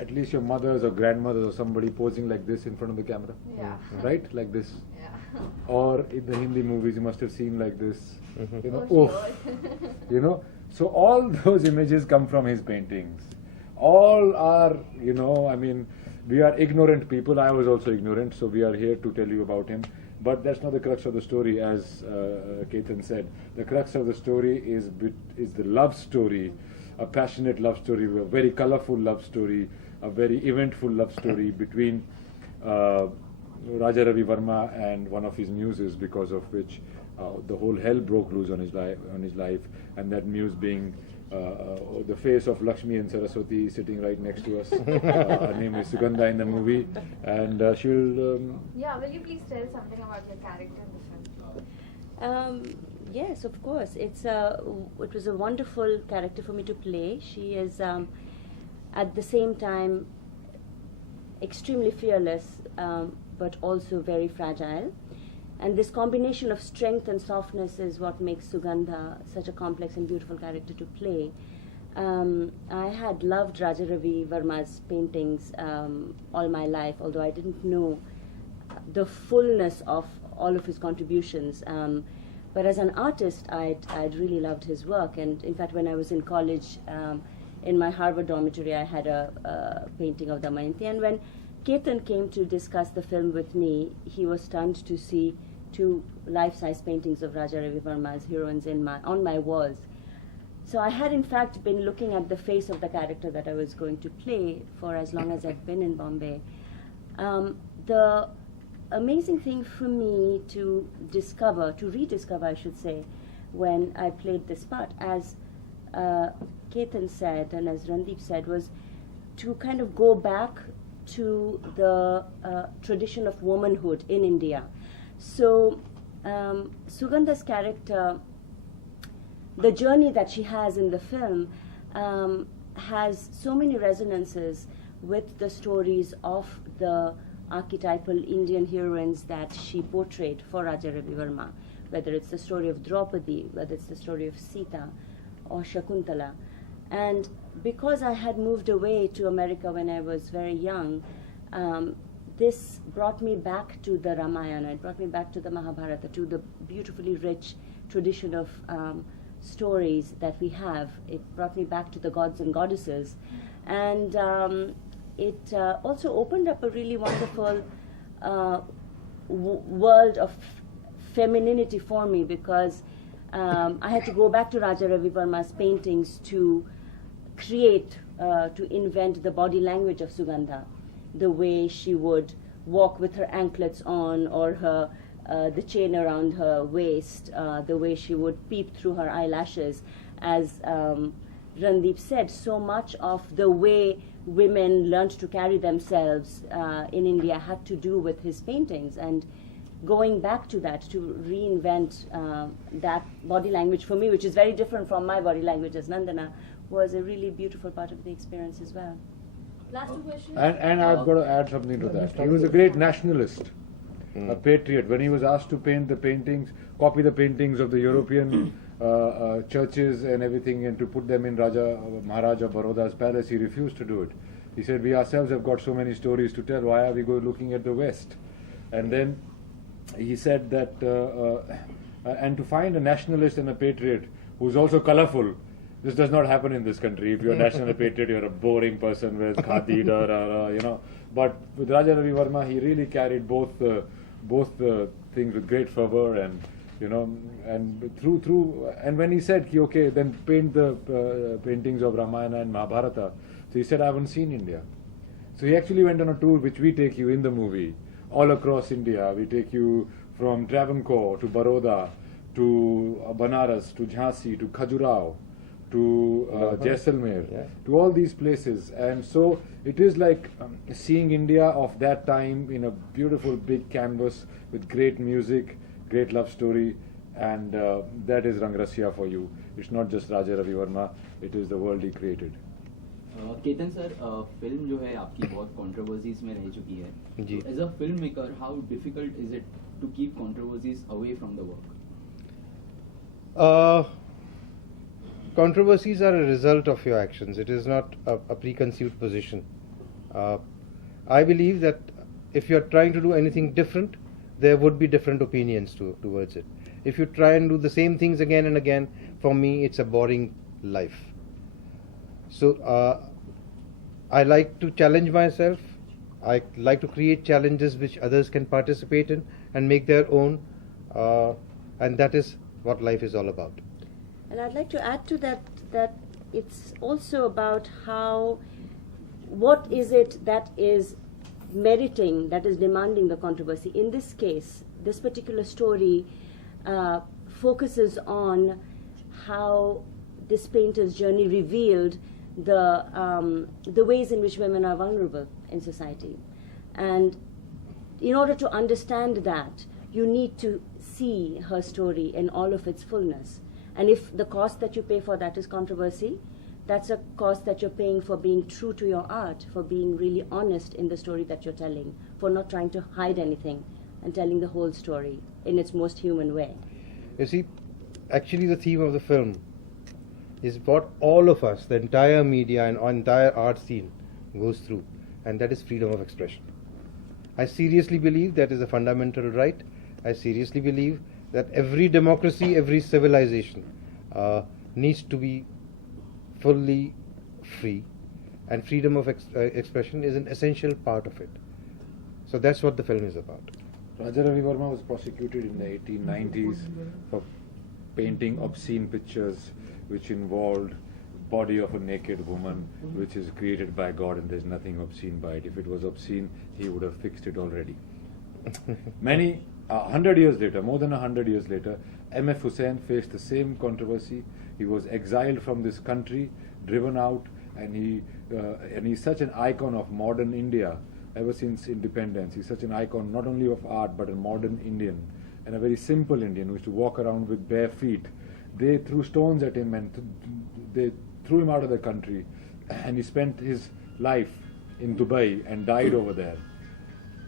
at least your mothers or grandmothers or somebody posing like this in front of the camera. Yeah. Right? Like this. Yeah. Or in the Hindi movies you must have seen like this. You know, For oof. sure. You know, so all those images come from his paintings. All are, you know, I mean, we are ignorant people. I was also ignorant, so we are here to tell you about him. But that's not the crux of the story, as Ketan said. The crux of the story is the love story, a passionate love story, a very colorful love story, a very eventful love story between Raja Ravi Verma and one of his muses, because of which the whole hell broke loose on his life, and that muse being the face of Lakshmi and Saraswati sitting right next to us. Her name is Sugandha in the movie, and she'll. Yeah, will you please tell something about your character in the film? Yes, of course. It was a wonderful character for me to play. She is at the same time extremely fearless, but also very fragile. And this combination of strength and softness is what makes Sugandha such a complex and beautiful character to play. I had loved Raja Ravi Verma's paintings all my life, although I didn't know the fullness of all of his contributions. But as an artist, I'd really loved his work. And in fact, when I was in college, in my Harvard dormitory, I had a painting of Damayanti. And when Ketan came to discuss the film with me, he was stunned to see 2 life-size paintings of Raja Ravi Verma's heroines on my walls. So I had in fact been looking at the face of the character that I was going to play for as long as I've been in Bombay. The amazing thing for me to rediscover I should say, when I played this part, as Ketan said and as Randeep said, was to kind of go back to the tradition of womanhood in India. So Sugandha's character, the journey that she has in the film, has so many resonances with the stories of the archetypal Indian heroines that she portrayed for Raja Ravi Verma, whether it's the story of Draupadi, whether it's the story of Sita or Shakuntala. And because I had moved away to America when I was very young, this brought me back to the Ramayana, it brought me back to the Mahabharata, to the beautifully rich tradition of stories that we have. It brought me back to the gods and goddesses. And it also opened up a really wonderful world of femininity for me, because I had to go back to Raja Ravi Verma's paintings to create, to invent the body language of Sugandha. The way she would walk with her anklets on, or her the chain around her waist, the way she would peep through her eyelashes. As Randeep said, so much of the way women learned to carry themselves in India had to do with his paintings. And going back to that, to reinvent that body language for me, which is very different from my body language as Nandana, was a really beautiful part of the experience as well. Last 2 questions. And I've got to add something to that. He was a great nationalist, a patriot. When he was asked to paint the paintings, copy the paintings of the European churches and everything, and to put them in Maharaja Baroda's palace, he refused to do it. He said, we ourselves have got so many stories to tell, why are we looking at the West? And then he said that, and to find a nationalist and a patriot who's also colorful, this does not happen in this country. If you're a national patriot, you're a boring person with khadi, you know. But with Raja Ravi Verma, he really carried both the things with great fervor, and you know, and through. And when he said, okay, then paint the paintings of Ramayana and Mahabharata, so he said, I haven't seen India. So he actually went on a tour, which we take you in the movie, all across India. We take you from Travancore to Baroda, to Banaras, to Jhansi, to Khajuraho, to Jaisalmer, to all these places. And so it is like seeing India of that time in a beautiful big canvas with great music, great love story, and that is Rasiya for you. It's not just Raja Ravi Verma, it is the world he created. Ketan sir, film जो है आपकी बहुत controversies में रह चुकी है. जी. As a film maker, how difficult is it to keep controversies away from the work? Controversies are a result of your actions. It is not a preconceived position. I believe that if you're trying to do anything different, there would be different opinions towards it. If you try and do the same things again and again, for me it's a boring life. So I like to challenge myself. I like to create challenges which others can participate in and make their own, and that is what life is all about. And I'd like to add to that it's also about what is it that is meriting, that is demanding the controversy. In this case, this particular story focuses on how this painter's journey revealed the ways in which women are vulnerable in society. And in order to understand that, you need to see her story in all of its fullness. And if the cost that you pay for that is controversy, that's a cost that you're paying for being true to your art, for being really honest in the story that you're telling, for not trying to hide anything and telling the whole story in its most human way. You see, actually the theme of the film is what all of us, the entire media and entire art scene goes through, and that is freedom of expression. I seriously believe that is a fundamental right. I seriously believe that every democracy, every civilization needs to be fully free, and freedom of expression is an essential part of it. So that's what the film is about. Raja Ravi Verma was prosecuted in the 1890s for painting obscene pictures which involved body of a naked woman, which is created by God, and there's nothing obscene by it. If it was obscene, he would have fixed it already. 100 years later, more than 100 years later, M.F. Hussain faced the same controversy. He was exiled from this country, driven out, and he's such an icon of modern India ever since independence. He's such an icon not only of art but a modern Indian, and a very simple Indian who used to walk around with bare feet. They threw stones at him and they threw him out of the country, and he spent his life in Dubai and died over there.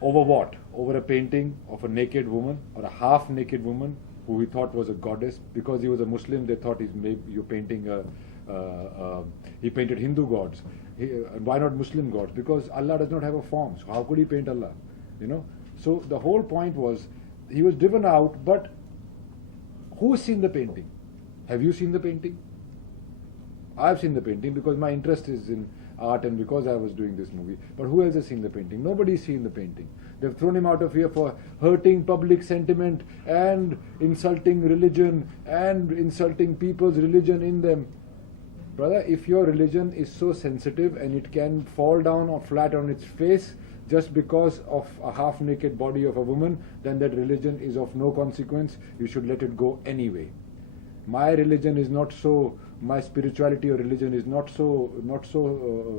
Over what? Over a painting of a naked woman, or a half-naked woman who he thought was a goddess. Because he was a Muslim, they thought you're painting he painted Hindu gods. Why not Muslim gods? Because Allah does not have a form. So how could he paint Allah? So the whole point was, he was driven out, but who's seen the painting? Have you seen the painting? I've seen the painting because my interest is in art and because I was doing this movie. But who else has seen the painting? Nobody's seen the painting. They've thrown him out of here for hurting public sentiment and insulting religion and insulting people's religion in them. Brother, if your religion is so sensitive and it can fall down or flat on its face just because of a half-naked body of a woman, then that religion is of no consequence. You should let it go anyway. My religion is not so, my spirituality or religion is not so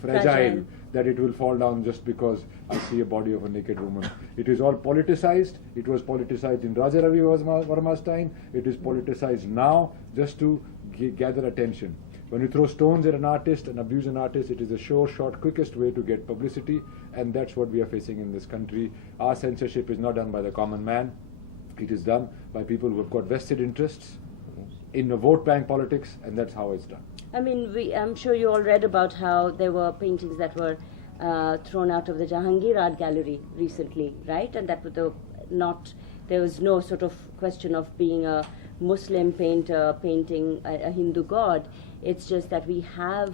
fragile that it will fall down just because I see a body of a naked woman. It is all politicized. It was politicized in Raja Ravi Verma's time. It is politicized now just to gather attention. When you throw stones at an artist and abuse an artist, it is the sure, short, quickest way to get publicity, and that's what we are facing in this country. Our censorship is not done by the common man. It is done by people who have got vested interests in the vote bank politics, and that's how it's done. I mean, I'm sure you all read about how there were paintings that were thrown out of the Jahangir Art Gallery recently, right? And that there was no sort of question of being a Muslim painter painting a Hindu god. It's just that we have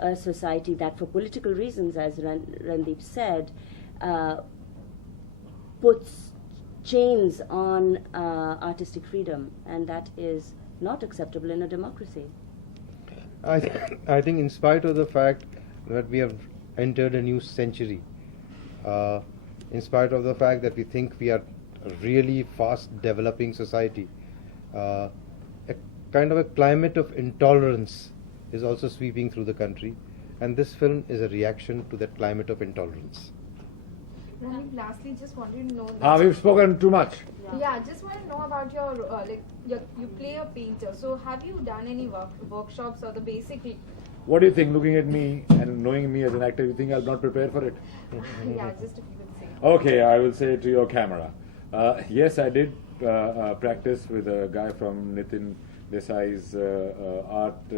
a society that, for political reasons, as Randeep said, puts chains on artistic freedom, and that is not acceptable in a democracy. I think in spite of the fact that we have entered a new century, in spite of the fact that we think we are a really fast developing society, a kind of a climate of intolerance is also sweeping through the country, and this film is a reaction to that climate of intolerance. Randeep, lastly, just wanted to know. We've spoken too much. Yeah, just want to know about you play a painter. So have you done any workshops or the basic? What do you think, looking at me and knowing me as an actor, you think I'll not prepare for it? Yeah, just if you could say. Okay, I will say to your camera. Yes, I did practice with a guy from Nitin Desai's art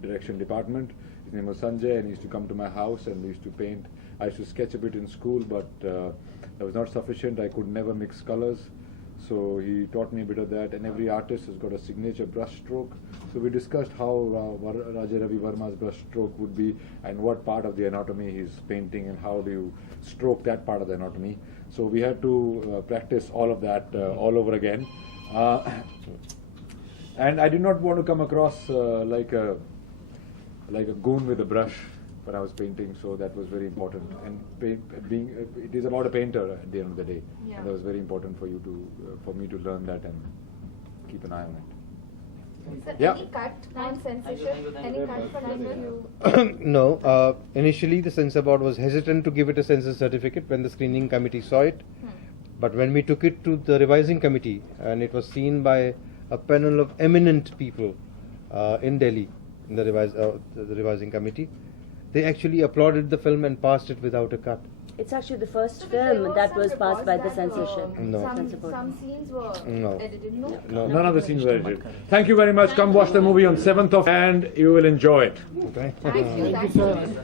direction department. His name was Sanjay, and he used to come to my house and we used to paint. I used to sketch a bit in school, but that was not sufficient. I could never mix colors. So he taught me a bit of that, and every artist has got a signature brush stroke. So we discussed how Raja Ravi Verma's brush stroke would be and what part of the anatomy he's painting and how do you stroke that part of the anatomy. So we had to practice all of that all over again. And I did not want to come across like a goon with a brush when I was painting, so that was very important. And it is about a painter at the end of the day, and that was very important for me to learn that and keep an eye on it. So Yeah. any cut on censorship? Any cut for Nanadana? No, initially the censor board was hesitant to give it a censor certificate when the screening committee saw it. But when we took it to the revising committee and it was seen by a panel of eminent people in Delhi, in the revising committee, they actually applauded the film and passed it without a cut. It's actually the first So there film that some was passed by the reports that, censorship. No. Censor board. Some scenes were No. edited. No. No. None of the scenes were edited. Thank you very much. Come watch the movie on 7th of, and you will enjoy it. Okay. Thank you. Thank you, sir.